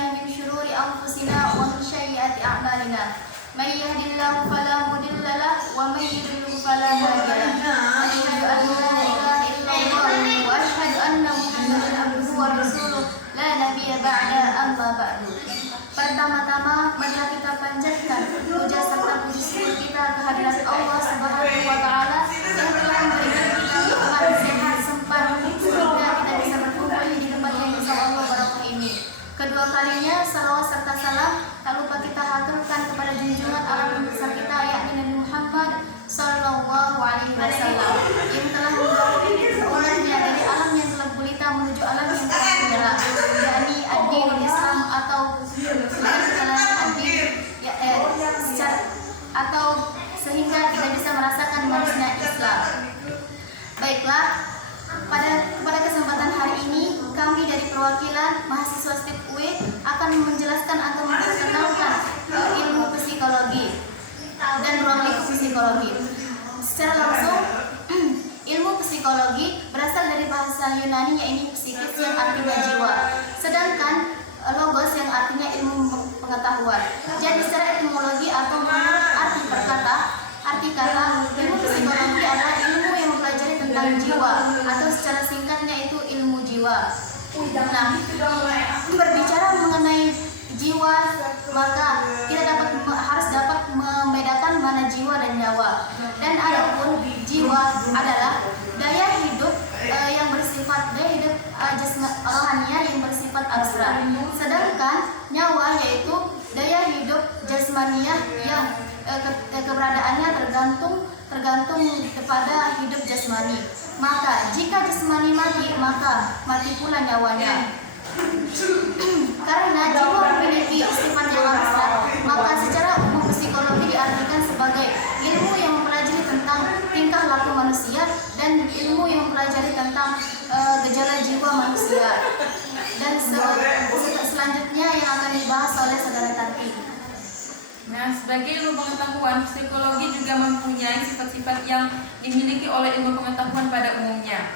billahi min syururi anfusina wa min sayyiati a'malina. May yahdihillahu fala mudilla lahu wa may yudlil fala hadiya lahu. Asyhadu an la ilaha illallah wa asyhadu anna Muhammadan abduhu wa rasuluh la nabiyya ba'da amma ba'du. Pertama-tama marilah kita panjatkan puja serta puji syukur kita kehadirat Allah Subhanahu wa taala yang telah memberikan kita nikmat sehat sempat sehingga kita bisa berkumpul di tempat yang insya Allah barokah ini. Kedua kalinya salawat serta salam tak lupa kita haturkan kepada junjungan alam besar kita yakni Nabi Muhammad sallallahu alaihi wasallam yang telah mendahului umatnya dari alam yang gelap gulita menuju alam yang terang benderang, yakni ad-dinul Islam atau atau sehingga kita bisa merasakan manisnya Islam. Baiklah, pada kesempatan hari ini kami dari perwakilan mahasiswa STIP UI akan menjelaskan atau memperkenalkan ilmu psikologi dan ruang lingkup psikologi. Secara langsung, ilmu psikologi berasal dari bahasa Yunani yaitu psikis yang artinya jiwa, sedangkan logos yang artinya ilmu pengetahuan. Jadi secara etimologi atau menurut arti kata ilmu psikologi adalah ilmu yang mempelajari tentang jiwa atau secara singkatnya itu ilmu jiwa. Nah, berbicara mengenai jiwa maka kita harus dapat membedakan mana jiwa dan nyawa. Dan adapun jiwa adalah daya hidup yang bersifat daya hidup rohaniah yang bersifat abstrak. Sedangkan nyawa yaitu daya hidup jasmaniah yang keberadaannya tergantung kepada hidup jasmani. Maka jika jasmani mati, maka mati pula nyawanya. Karena jiwa memiliki sifat yang abstrak, maka secara umum psikologi diartikan sebagai ilmu yang mempelajari tentang tingkah laku manusia dan ilmu yang mempelajari tentang gejala jiwa manusia. Dan selanjutnya yang akan dibahas oleh saudara Tati. Nah, sebagai ilmu pengetahuan, psikologi juga mempunyai sifat-sifat yang dimiliki oleh ilmu pengetahuan pada umumnya.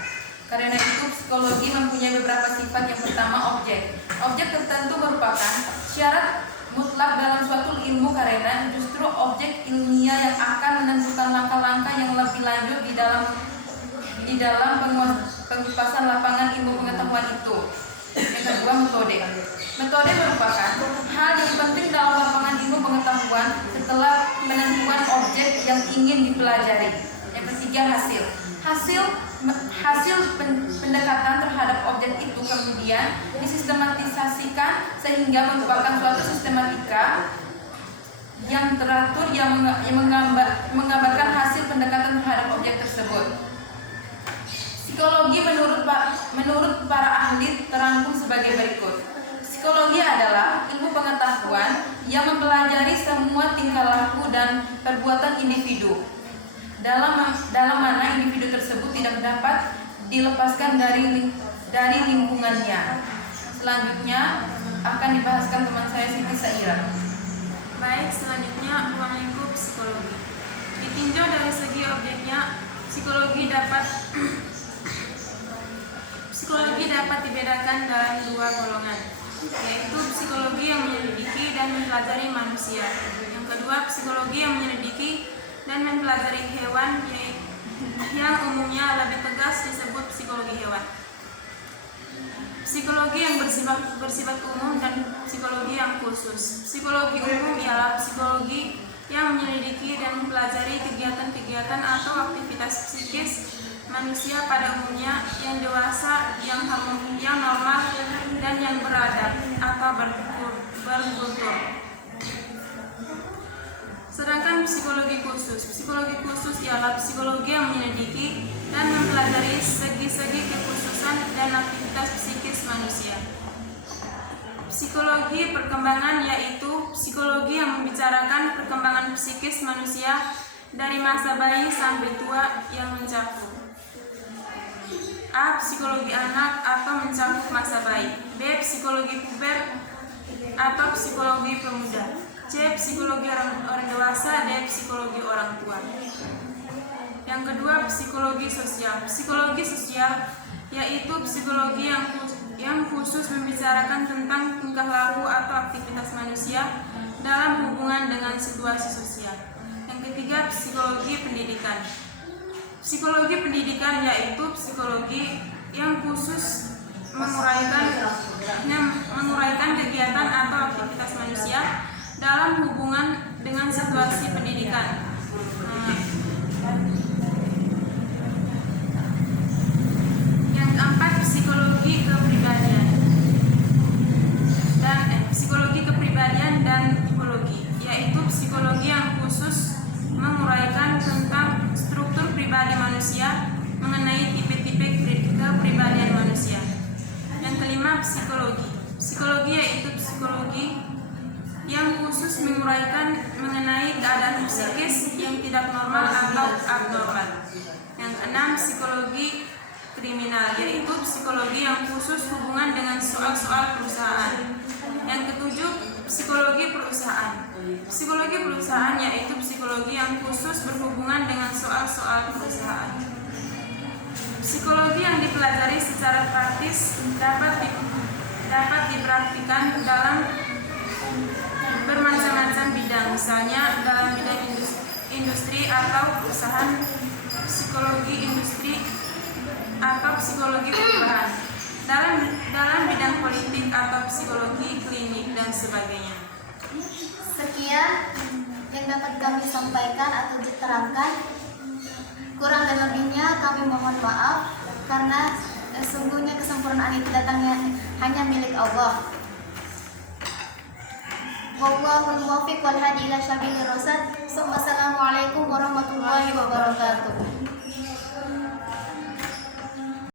Karena itu, psikologi mempunyai beberapa sifat. Yang pertama, objek. Objek tertentu merupakan syarat mutlak dalam suatu ilmu karena justru objek ilmiah yang akan menentukan langkah-langkah yang lebih lanjut di dalam pengupasan lapangan ilmu pengetahuan itu. Yang kedua, metode. Metode merupakan hal yang penting dalam lapangan ilmu pengetahuan setelah penentuan objek yang ingin dipelajari. Yang ketiga, hasil. Hasil pendekatan terhadap objek itu kemudian disistematisasikan sehingga merupakan suatu sistematika yang teratur yang menggambarkan hasil pendekatan terhadap objek tersebut. Psikologi menurut para ahli terangkum sebagai berikut. Psikologi adalah ilmu pengetahuan yang mempelajari semua tingkah laku dan perbuatan individu. Dalam mana individu tersebut tidak dapat dilepaskan dari lingkungannya. Selanjutnya akan dibahaskan teman saya Siti Saira. Baik, selanjutnya ruang lingkup psikologi. Ditinjau dari segi objeknya, psikologi dapat dibedakan dalam dua golongan, yaitu psikologi yang menyelidiki dan mempelajari manusia. Yang kedua, psikologi yang menyelidiki dan mempelajari hewan, yang umumnya lebih tegas disebut psikologi hewan. Psikologi yang bersifat umum dan psikologi yang khusus. Psikologi umum ialah psikologi yang menyelidiki dan mempelajari kegiatan-kegiatan atau aktivitas psikis manusia pada umumnya, yang dewasa, yang normal, dan yang beradab atau berkultur. Sedangkan psikologi khusus ialah psikologi yang menyelidiki dan mempelajari segi-segi kekhususan dan aktivitas psikis manusia. Psikologi perkembangan yaitu psikologi yang membicarakan perkembangan psikis manusia dari masa bayi sampai tua yang mencakup A. Psikologi anak atau mencakup masa bayi. B. Psikologi puber atau psikologi pemuda. C. Psikologi orang dewasa. D. Psikologi orang tua. Yang kedua, psikologi sosial. Psikologi sosial yaitu psikologi yang yang khusus membicarakan tentang tingkah laku atau aktivitas manusia dalam hubungan dengan situasi sosial. Yang ketiga, psikologi pendidikan. Psikologi pendidikan yaitu psikologi yang khusus menguraikan kegiatan atau aktivitas manusia dalam hubungan dengan situasi pendidikan. Yang keempat, psikologi kepribadian dan tipologi, yaitu psikologi yang khusus menguraikan tentang struktur pribadi manusia mengenai tipe-tipe kepribadian manusia. Yang kelima, psikologi. Psikologi yaitu psikologi yang khusus menguraikan mengenai keadaan psikis yang tidak normal atau abnormal. Yang keenam, psikologi kriminal, yaitu psikologi yang khusus hubungan dengan soal-soal perusahaan. Yang ketujuh, psikologi perusahaan. Psikologi perusahaan yaitu psikologi yang khusus berhubungan dengan soal-soal perusahaan. Psikologi yang dipelajari secara praktis dapat dipraktikkan dalam bermacam-macam bidang, misalnya dalam bidang industri atau perusahaan, psikologi industri atau psikologi perubahan, dalam bidang politik atau psikologi klinik dan sebagainya. Sekian yang dapat kami sampaikan atau diterangkan. Kurang dan lebihnya kami mohon maaf karena sesungguhnya kesempurnaan itu datangnya hanya milik Allah. Wallahul muwaffiq wal hadi ila sabilir rasyad. Assalamualaikum warahmatullahi wabarakatuh.